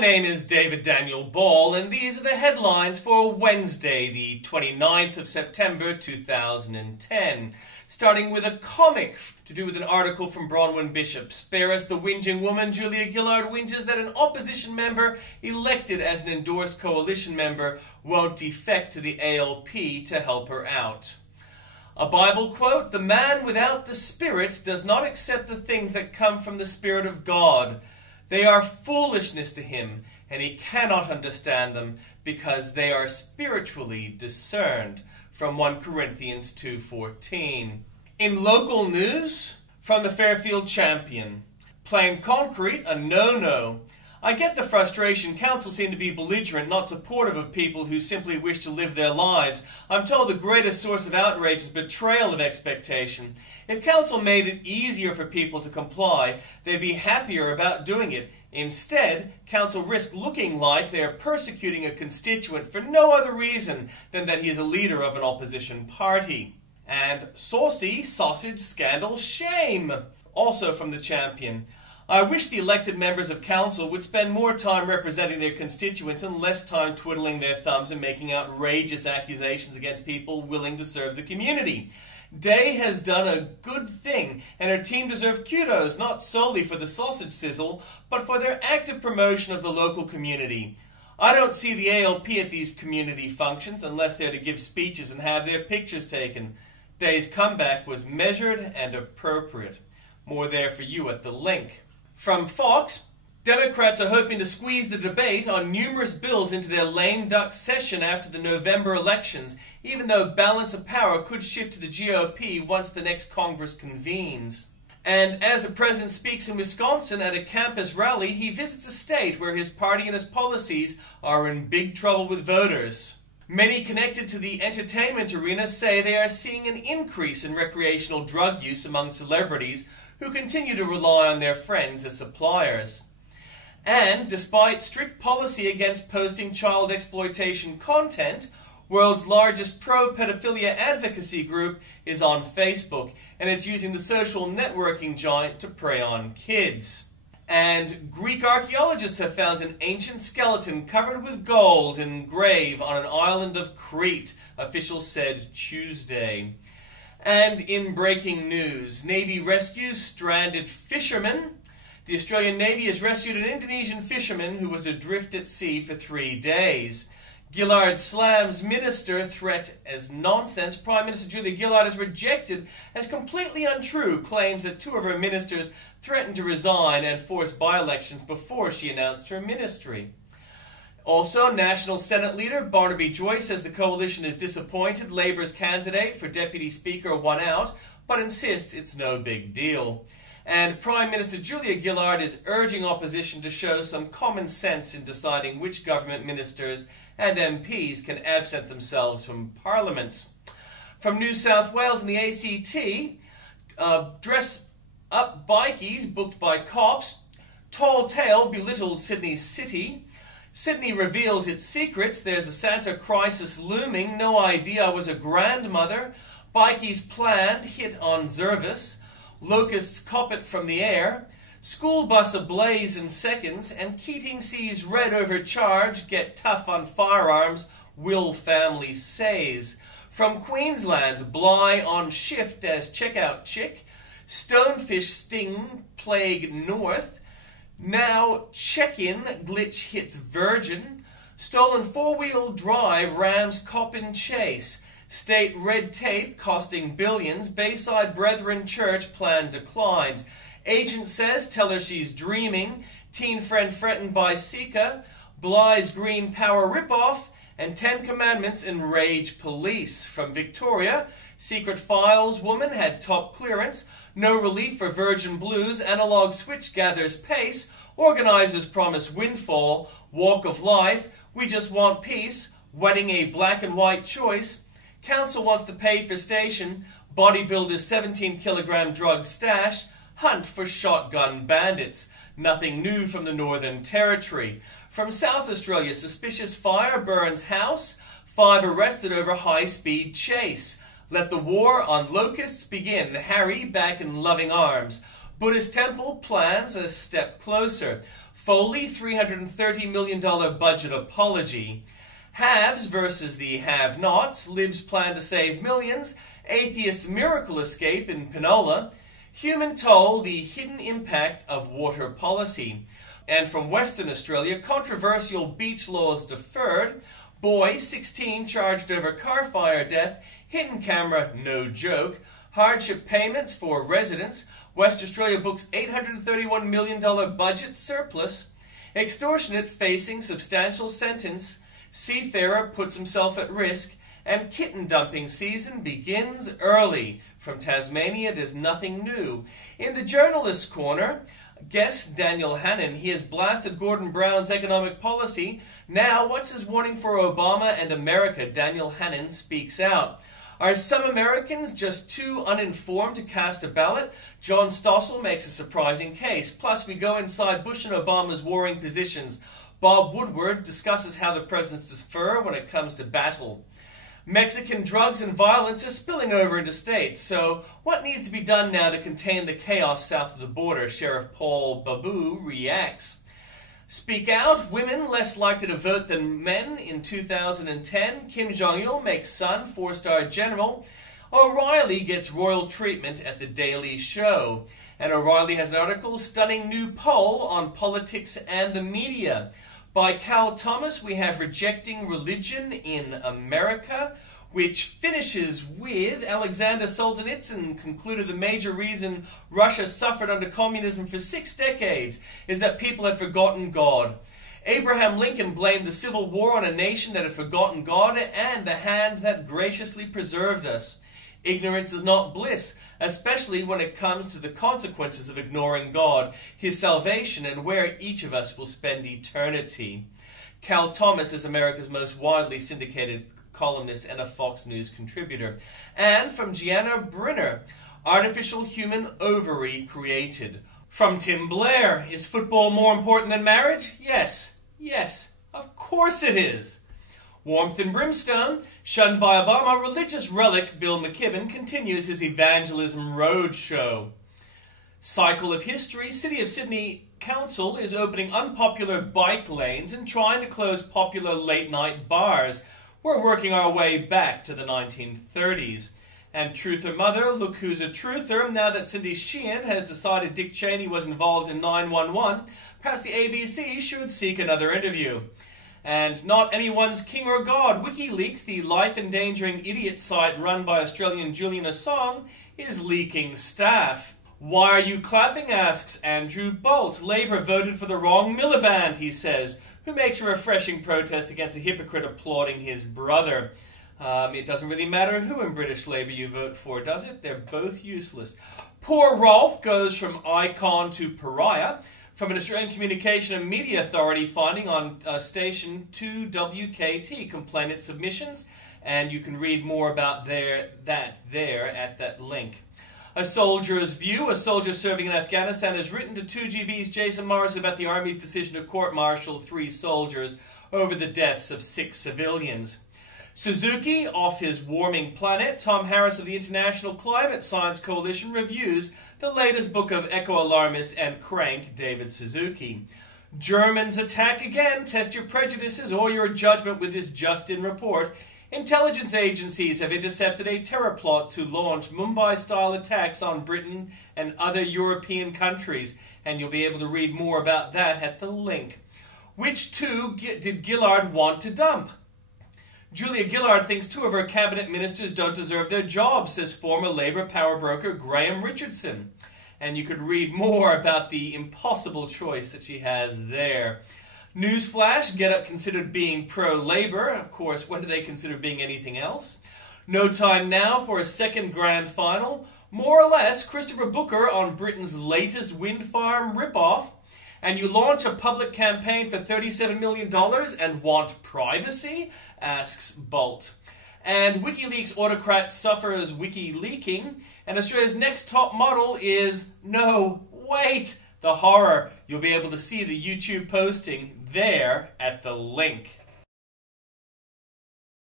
name is David Daniel Ball, and these are the headlines for Wednesday, the 29th of September 2010. Starting with a comic to do with an article from Bronwyn Bishop. Spare us the whinging woman. Julia Gillard whinges that an opposition member elected as an endorsed coalition member won't defect to the ALP to help her out. A Bible quote, "The man without the Spirit does not accept the things that come from the Spirit of God. They are foolishness to him, and he cannot understand them because they are spiritually discerned." From 1 Corinthians 2:14. In local news, from the Fairfield Champion. Plain concrete, a no-no. I get the frustration. Council seem to be belligerent, not supportive of people who simply wish to live their lives. I'm told the greatest source of outrage is betrayal of expectation. If council made it easier for people to comply, they'd be happier about doing it. Instead, council risk looking like they are persecuting a constituent for no other reason than that he is a leader of an opposition party. And saucy sausage scandal shame. Also from the Champion. I wish the elected members of council would spend more time representing their constituents and less time twiddling their thumbs and making outrageous accusations against people willing to serve the community. Day has done a good thing, and her team deserve kudos not solely for the sausage sizzle, but for their active promotion of the local community. I don't see the ALP at these community functions unless they're to give speeches and have their pictures taken. Day's comeback was measured and appropriate. More there for you at the link. From Fox, Democrats are hoping to squeeze the debate on numerous bills into their lame duck session after the November elections, even though balance of power could shift to the GOP once the next Congress convenes. And as the president speaks in Wisconsin at a campus rally, he visits a state where his party and his policies are in big trouble with voters. Many connected to the entertainment arena say they are seeing an increase in recreational drug use among celebrities who continue to rely on their friends as suppliers. And despite strict policy against posting child exploitation content, world's largest pro-pedophilia advocacy group is on Facebook, and it's using the social networking giant to prey on kids. And Greek archaeologists have found an ancient skeleton covered with gold and grave on an island of Crete, officials said Tuesday. And in breaking news, Navy rescues stranded fishermen. The Australian Navy has rescued an Indonesian fisherman who was adrift at sea for 3 days. Gillard slams minister threat as nonsense. Prime Minister Julia Gillard has rejected as completely untrue claims that 2 of her ministers threatened to resign and force by-elections before she announced her ministry. Also, National Senate leader Barnaby Joyce says the coalition is disappointed Labour's candidate for Deputy Speaker won out, but insists it's no big deal. And Prime Minister Julia Gillard is urging opposition to show some common sense in deciding which government ministers and MPs can absent themselves from Parliament. From New South Wales and the ACT, dress-up bikies booked by cops, tall tale belittled Sydney's city. Sydney reveals its secrets. There's a Santa crisis looming. No idea I was a grandmother. Bikies planned hit on Zervis. Locusts cop it from the air. School bus ablaze in seconds. And Keating sees red overcharge. Get tough on firearms. Will family says. From Queensland, Bligh on shift as checkout chick. Stonefish sting plague north. Now, check-in glitch hits Virgin. Stolen four-wheel drive rams cop in chase. State red tape costing billions. Bayside Brethren Church plan declined. Agent says tell her she's dreaming. Teen friend threatened by Sika. Bligh's Green Power ripoff. And 10 Commandments enrage police. From Victoria, Secret Files woman had top clearance. No relief for Virgin Blues. Analog switch gathers pace. Organizers promise windfall. Walk of life. We just want peace. Wedding a black and white choice. Council wants to pay for station. Bodybuilder's 17-kilogram drug stash. Hunt for shotgun bandits. Nothing new from the Northern Territory. From South Australia, suspicious fire burns house. 5 arrested over high-speed chase. Let the war on locusts begin. Harry back in loving arms. Buddhist temple plans a step closer. Foley, $330 million budget apology. Haves versus the have-nots. Libs plan to save millions. Atheists' miracle escape in Pinola. Human toll, the hidden impact of water policy. And from Western Australia, controversial beach laws deferred. Boy, 16, charged over car fire death. Hidden camera, no joke. Hardship payments for residents. West Australia books $831 million budget surplus. Extortionate facing substantial sentence. Seafarer puts himself at risk. And kitten dumping season begins early. From Tasmania, there's nothing new. In the Journalist's Corner, guest Daniel Hannan. He has blasted Gordon Brown's economic policy. Now, what's his warning for Obama and America? Daniel Hannan speaks out. Are some Americans just too uninformed to cast a ballot? John Stossel makes a surprising case. Plus, we go inside Bush and Obama's warring positions. Bob Woodward discusses how the presidents differ when it comes to battle. Mexican drugs and violence are spilling over into states, so what needs to be done now to contain the chaos south of the border? Sheriff Paul Babu reacts. Speak out, women less likely to vote than men in 2010. Kim Jong-il makes son 4-star general. O'Reilly gets royal treatment at the Daily Show. And O'Reilly has an article, Stunning New Poll on Politics and the Media. By Cal Thomas, we have Rejecting Religion in America, which finishes with Alexander Solzhenitsyn concluded the major reason Russia suffered under communism for 6 decades is that people had forgotten God. Abraham Lincoln blamed the Civil War on a nation that had forgotten God and the hand that graciously preserved us. Ignorance is not bliss, especially when it comes to the consequences of ignoring God, His salvation, and where each of us will spend eternity. Cal Thomas is America's most widely syndicated columnist and a Fox News contributor. And from Gianna Brinner, Artificial Human Ovary Created. From Tim Blair, is football more important than marriage? Yes, of course it is. Warmth and Brimstone, shunned by Obama, religious relic Bill McKibben continues his evangelism roadshow. Cycle of history, City of Sydney Council is opening unpopular bike lanes and trying to close popular late-night bars. We're working our way back to the 1930s. And Truther Mother, look who's a truther. Now that Cindy Sheehan has decided Dick Cheney was involved in 9/11, perhaps the ABC should seek another interview. And Not Anyone's King or God, WikiLeaks, the life-endangering idiot site run by Australian Julian Assange, is leaking staff. Why are you clapping, asks Andrew Bolt. Labour voted for the wrong Miliband, he says, who makes a refreshing protest against a hypocrite applauding his brother. It doesn't really matter who in British Labour you vote for, does it? They're both useless. Poor Rolf goes from icon to pariah. From an Australian Communication and Media Authority finding on station 2WKT, complainant submissions, and you can read more about that at that link. A Soldier's View, a soldier serving in Afghanistan, has written to 2GB's Jason Morris about the Army's decision to court-martial 3 soldiers over the deaths of 6 civilians. Suzuki, off his warming planet, Tom Harris of the International Climate Science Coalition reviews the latest book of eco-alarmist and crank David Suzuki. Germans attack again. Test your prejudices or your judgment with this just-in report. Intelligence agencies have intercepted a terror plot to launch Mumbai-style attacks on Britain and other European countries, and you'll be able to read more about that at the link. Which 2 did Gillard want to dump? Julia Gillard thinks 2 of her cabinet ministers don't deserve their jobs, says former Labour power broker Graham Richardson. And you could read more about the impossible choice that she has there. Newsflash, Get Up considered being pro-Labour. Of course, when do they consider being anything else? No time now for a second grand final. More or less, Christopher Booker on Britain's latest wind farm ripoff. And you launch a public campaign for $37 million and want privacy? Asks Bolt. And WikiLeaks autocrat suffers wiki-leaking. And Australia's next top model is, no, wait, the horror. You'll be able to see the YouTube posting there at the link.